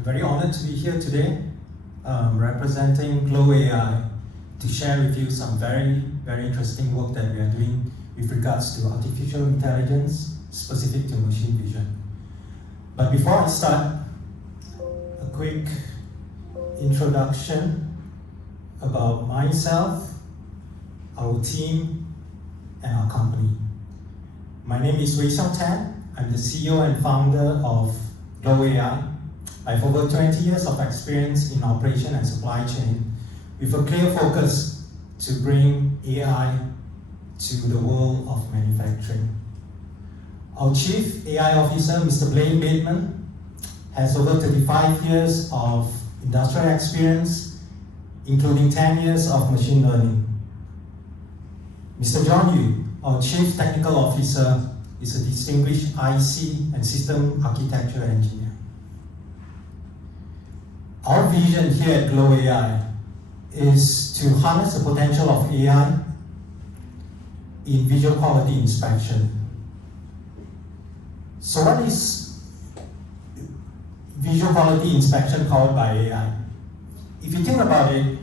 I'm very honored to be here today, representing Glow AI to share with you some very interesting work that we are doing with regards to artificial intelligence specific to machine vision. But before I start, a quick introduction about myself, our team, and our company. My name is Wei Xiao Tan. I'm the CEO and founder of Glow AI. I have over 20 years of experience in operation and supply chain with a clear focus to bring AI to the world of manufacturing. Our Chief AI Officer, Mr. Blaine Bateman, has over 35 years of industrial experience, including 10 years of machine learning. Mr. John Yu, our Chief Technical Officer, is a distinguished IC and system architecture engineer. Our vision here at Glow AI is to harness the potential of AI in visual quality inspection. So what is visual quality inspection powered by AI? If you think about it,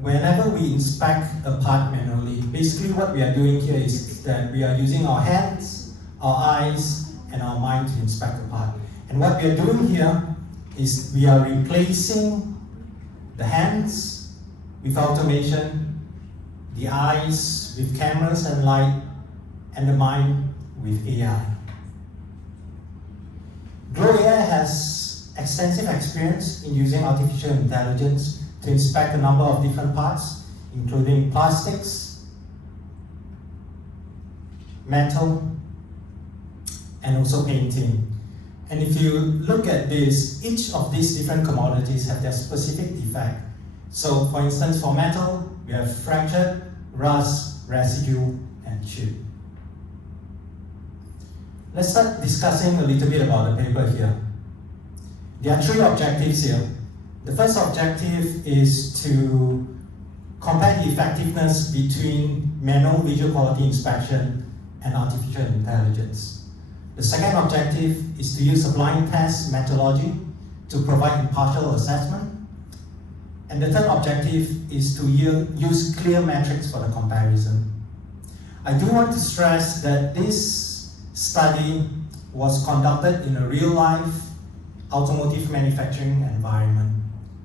whenever we inspect a part manually, basically what we are doing here is that we are using our hands, our eyes, and our mind to inspect the part. And what we are doing here is we are replacing the hands with automation, the eyes with cameras and light, and the mind with AI. Glow AI has extensive experience in using artificial intelligence to inspect a number of different parts, including plastics, metal, and also painting. And if you look at this, each of these different commodities have their specific defect. So for instance, for metal, we have fractured, rust, residue, and chip. Let's start discussing a little bit about the paper here. There are three objectives here. The first objective is to compare the effectiveness between manual visual quality inspection and artificial intelligence. The second objective is to use a blind test methodology to provide impartial assessment. And the third objective is to use clear metrics for the comparison. I do want to stress that this study was conducted in a real-life automotive manufacturing environment.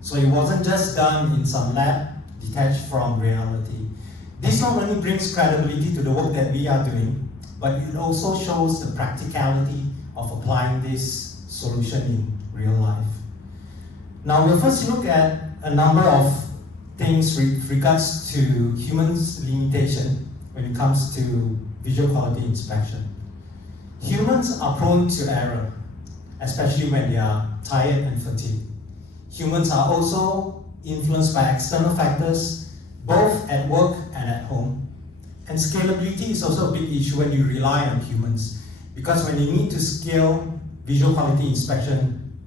So it wasn't just done in some lab detached from reality. This not only brings credibility to the work that we are doing, but it also shows the practicality of applying this solution in real life. Now we'll first look at a number of things with regards to humans' limitation when it comes to visual quality inspection. Humans are prone to error, especially when they are tired and fatigued. Humans are also influenced by external factors, both at work and at home. And scalability is also a big issue when you rely on humans, because when you need to scale visual quality inspection,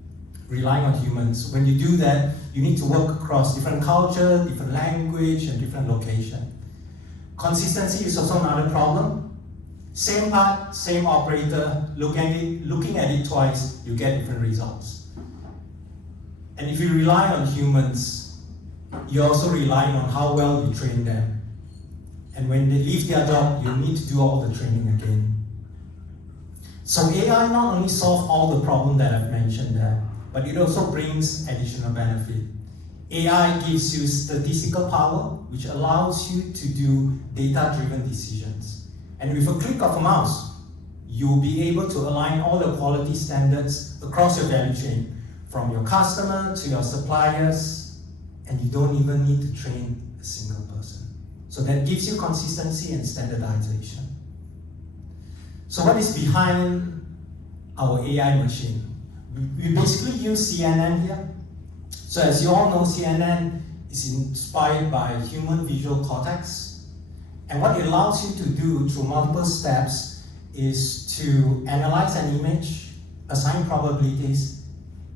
relying on humans, when you do that, you need to work across different culture, different language, and different location. Consistency is also another problem. Same part, same operator, looking at it twice, you get different results. And if you rely on humans, you're also relying on how well you train them. And when they leave their job, you need to do all the training again. So AI not only solves all the problems that I've mentioned there, but it also brings additional benefit. AI gives you statistical power, which allows you to do data-driven decisions. And with a click of a mouse, you'll be able to align all the quality standards across your value chain, from your customer to your suppliers, and you don't even need to train a single person. So that gives you consistency and standardization. So what is behind our AI machine? We basically use CNN here. So as you all know, CNN is inspired by human visual cortex. And what it allows you to do through multiple steps is to analyze an image, assign probabilities,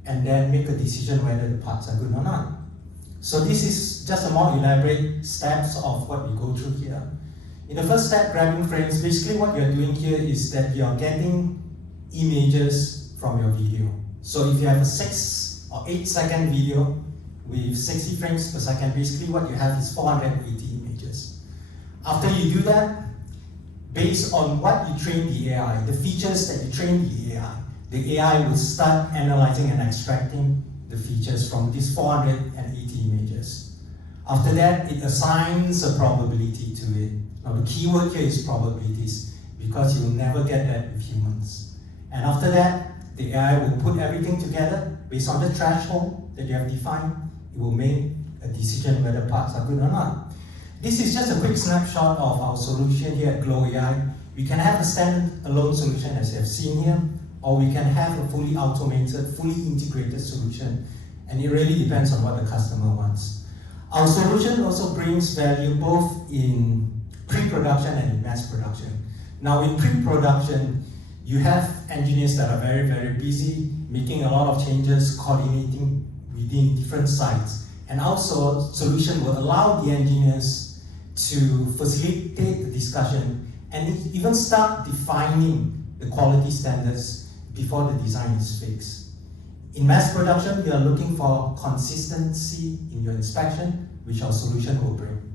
and then make a decision whether the parts are good or not. So this is just a more elaborate steps of what we go through here. In the first step, grabbing frames, basically what you're doing here is that you're getting images from your video. So if you have 6 or 8-second video with 60 frames per second. Basically what you have is 480 images. After you do that, based on what you train the AI, the features that you train the AI will start analyzing and extracting the features from these 480 images. After that, it assigns a probability to it. Now the keyword here is probabilities, because you will never get that with humans. And after that, the AI will put everything together based on the threshold that you have defined. It will make a decision whether parts are good or not. This is just a quick snapshot of our solution here at Glow AI. We can have a standalone solution as you have seen here, or we can have a fully automated, fully integrated solution, and it really depends on what the customer wants. Our solution also brings value both in pre-production and in mass production. Now in pre-production, you have engineers that are very, very busy, making a lot of changes, coordinating within different sites. And also, solution will allow the engineers to facilitate the discussion and even start defining the quality standards before the design is fixed. In mass production, we are looking for consistency in your inspection, which our solution will bring.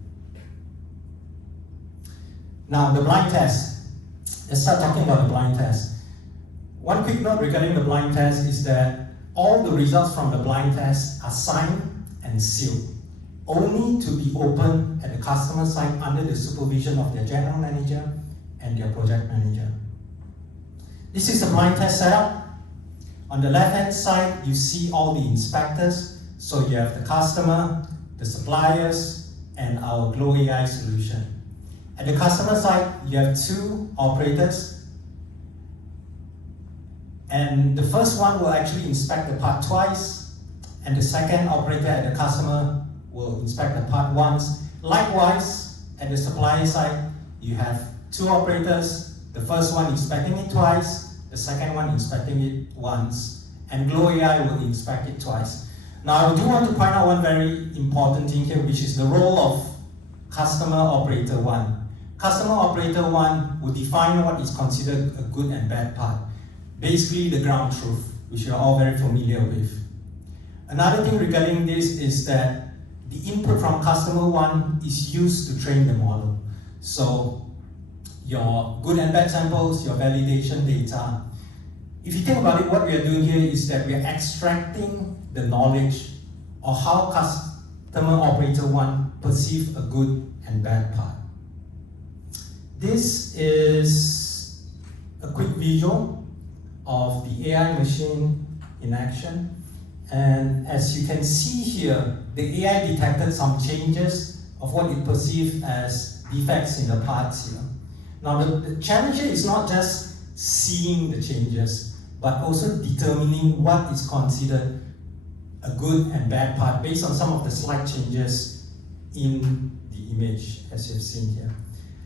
Now, the blind test. Let's start talking about the blind test. One quick note regarding the blind test is that all the results from the blind test are signed and sealed, only to be opened at the customer site under the supervision of their general manager and their project manager. This is the blind test setup. On the left-hand side, you see all the inspectors. So you have the customer, the suppliers, and our Glow AI solution. At the customer side, you have 2 operators. And the first one will actually inspect the part twice, and the second operator at the customer will inspect the part once. Likewise, at the supplier side, you have 2 operators. The first one inspecting it twice, the second one inspecting it once, and Glow AI will inspect it twice. Now, I do want to point out one very important thing here, which is the role of customer operator 1. Customer operator 1 will define what is considered a good and bad part. Basically, the ground truth, which you're all very familiar with. Another thing regarding this is that the input from customer 1 is used to train the model. So, your good and bad samples, your validation data. If you think about it, what we are doing here is that we are extracting the knowledge of how customer operator 1 perceive a good and bad part. This is a quick visual of the AI machine in action. And as you can see here, the AI detected some changes of what it perceived as defects in the parts here. Now, the challenge here is not just seeing the changes, but also determining what is considered a good and bad part based on some of the slight changes in the image, as you've seen here.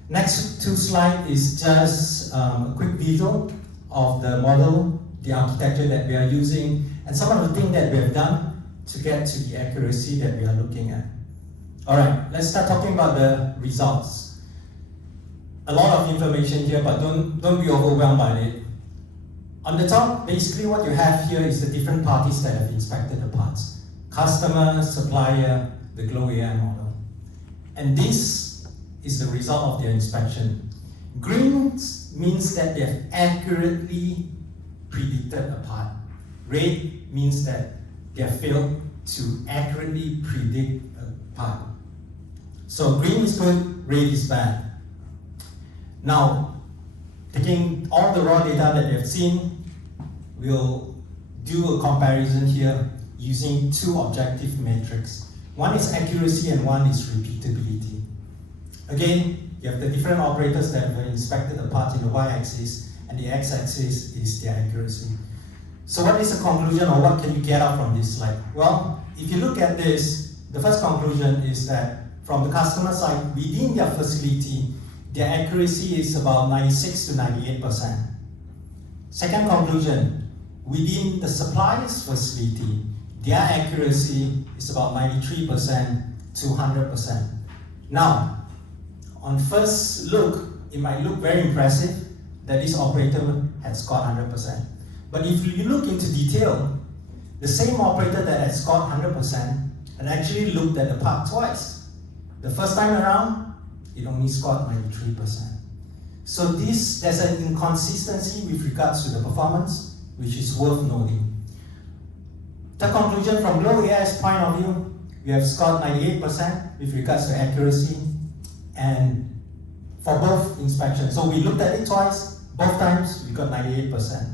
Next 2 slides is just a quick visual of the model, the architecture that we are using, and some of the things that we have done to get to the accuracy that we are looking at. All right, let's start talking about the results. A lot of information here, but don't be overwhelmed by it. On the top, basically what you have here is the different parties that have inspected the parts. Customer, supplier, the Glow AI model. And this is the result of their inspection. Green means that they have accurately predicted a part. Red means that they have failed to accurately predict a part. So green is good, red is bad. Now, taking all the raw data that you've seen, we'll do a comparison here using 2 objective metrics. One is accuracy and one is repeatability. Again, you have the different operators that have inspected the parts in the y-axis, and the x-axis is their accuracy. So what is the conclusion, or what can you get out from this slide? Well, if you look at this, the first conclusion is that from the customer side, within their facility, their accuracy is about 96 to 98%. Second conclusion, within the supplier's facility, their accuracy is about 93% to 100%. Now, on first look, it might look very impressive that this operator has got 100%. But if you look into detail, the same operator that had scored 100% had actually looked at the part twice. The first time around, it only scored 93%. So there's an inconsistency with regards to the performance, which is worth noting. The conclusion from Glow AI's point of view, we have scored 98% with regards to accuracy and for both inspections. So we looked at it twice, both times we got 98%.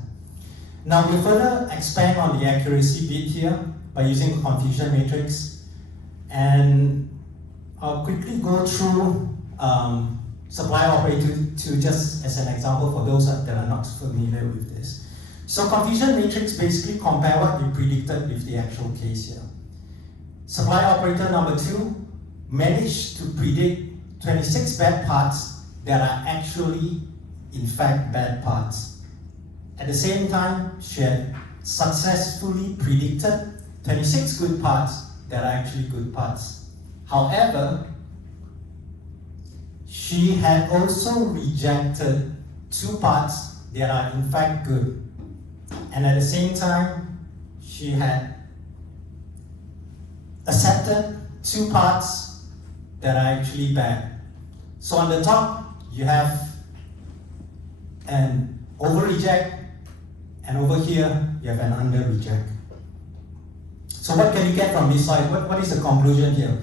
Now we'll further expand on the accuracy bit here by using a confusion matrix, and I'll quickly go through supply operator to just as an example for those that are not familiar with this. So confusion matrix basically compare what we predicted with the actual case here. Supply operator number 2 managed to predict 26 bad parts that are actually in fact bad parts. At the same time, she had successfully predicted 26 good parts that are actually good parts. However, she had also rejected 2 parts that are in fact good. And at the same time, she had accepted 2 parts that are actually bad. So on the top, you have an over reject, and over here, you have an under reject. So what can you get from this slide? What is the conclusion here?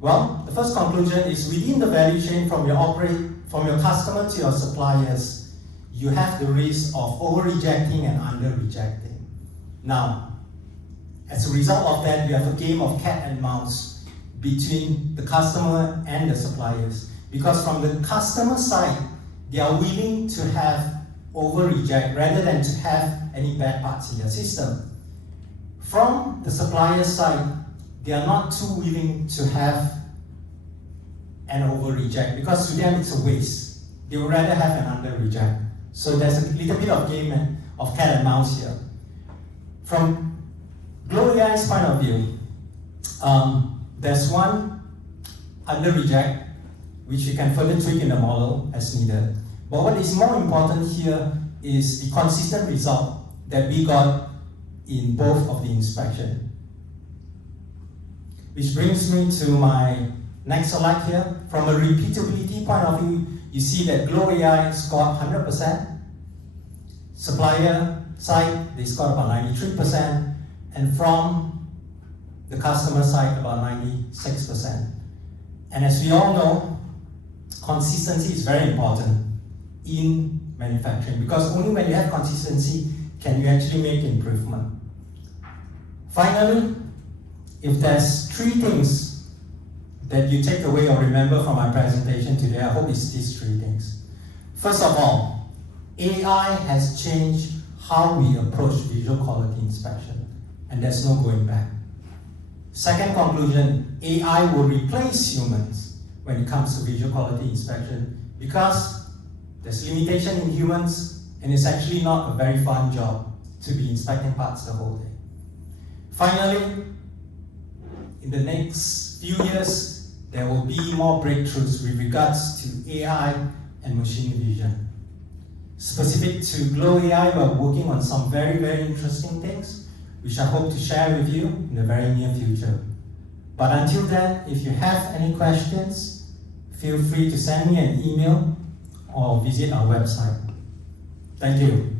Well, the first conclusion is within the value chain from your customer to your suppliers, you have the risk of over rejecting and under rejecting. Now, as a result of that, we have a game of cat and mouse between the customer and the suppliers. Because from the customer side, they are willing to have over reject rather than to have any bad parts in their system. From the supplier side, they are not too willing to have an over reject because to them it's a waste. They would rather have an under reject. So there's a little bit of game of cat and mouse here. From Glow AI's point of view, there's one under reject which you can further tweak in the model as needed. But what is more important here is the consistent result that we got in both of the inspection. Which brings me to my next slide here. From a repeatability point of view, you see that Glow AI scored 100%. Supplier side, they scored about 93%. And from the customer side, about 96%. And as we all know, consistency is very important in manufacturing, because only when you have consistency can you actually make improvement. Finally, if there's 3 things that you take away or remember from my presentation today, I hope it's these 3 things. First of all, AI has changed how we approach visual quality inspection, and there's no going back. Second conclusion, AI will replace humans when it comes to visual quality inspection because there's limitation in humans, and it's actually not a very fun job to be inspecting parts the whole day. Finally, in the next few years, there will be more breakthroughs with regards to AI and machine vision. Specific to Glow AI, we're working on some very, very interesting things, which I hope to share with you in the very near future. But until then, if you have any questions, feel free to send me an email or visit our website. Thank you.